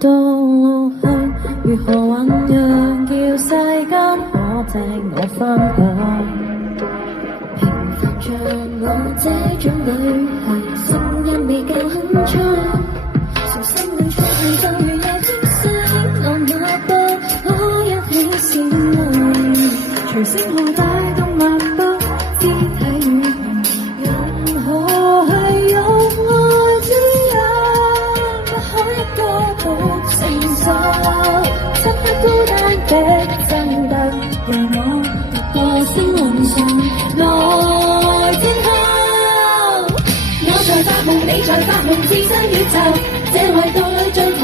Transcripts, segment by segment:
到路向，如何醞釀，叫世間可聽我分享。平凡像我這種女孩，聲音未夠鏗鏘，從生命出現就如夜天星，我那步可一起閃亮，隨星河帶動漫步，肢體語言，任何係用愛滋養，不可一個獨承受，漆黑孤單的真特，讓我獨個星雲上來天后。我在發夢，你在發夢，置身宇宙，這維度裏盡頭，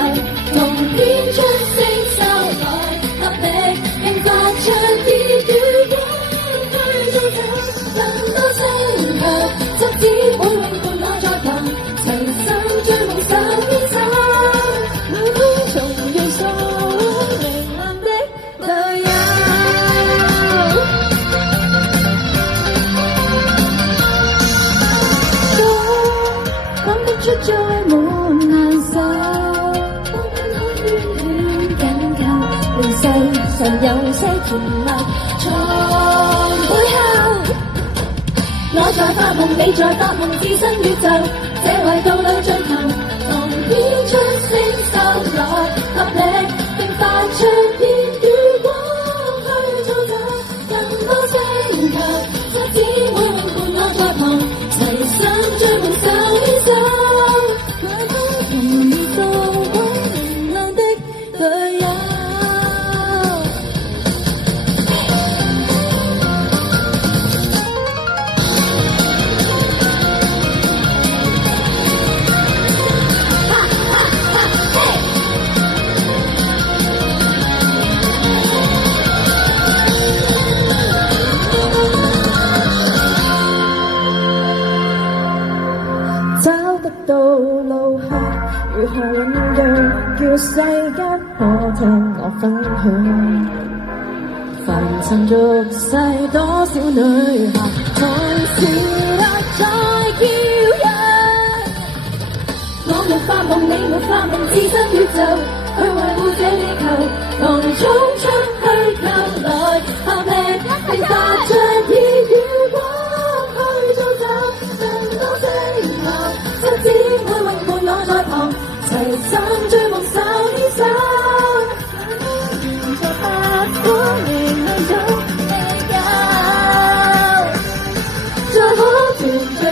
同編出星宿來合力，並發出熱與光去造就更多星球，執子會永伴我在旁，齊心追夢手牽手，重要數明亮的隊友。講不出再沒難受，當分開圈圈緊扣，令世上有些甜蜜藏背後。我在發夢，你在發夢，置身宇宙，這維度裏盡頭，同編出星宿來合力，並發出熱與光去造就更多星球，執子會永伴我在旁，齊心追夢手牽手，那都同做好明亮的隊友。找得到路向，如何醞釀，叫世間可聽我分享。凡塵俗世，多少女孩從時刻在叫嚷。我沒發夢，你沒發夢，置身宇宙，去維護這地球，同衝出虛構來合力，並發出熱與光去造就更多星球，執子會永伴我在旁，齊心追夢手牽手，沿着八方明亮中地久，再可團聚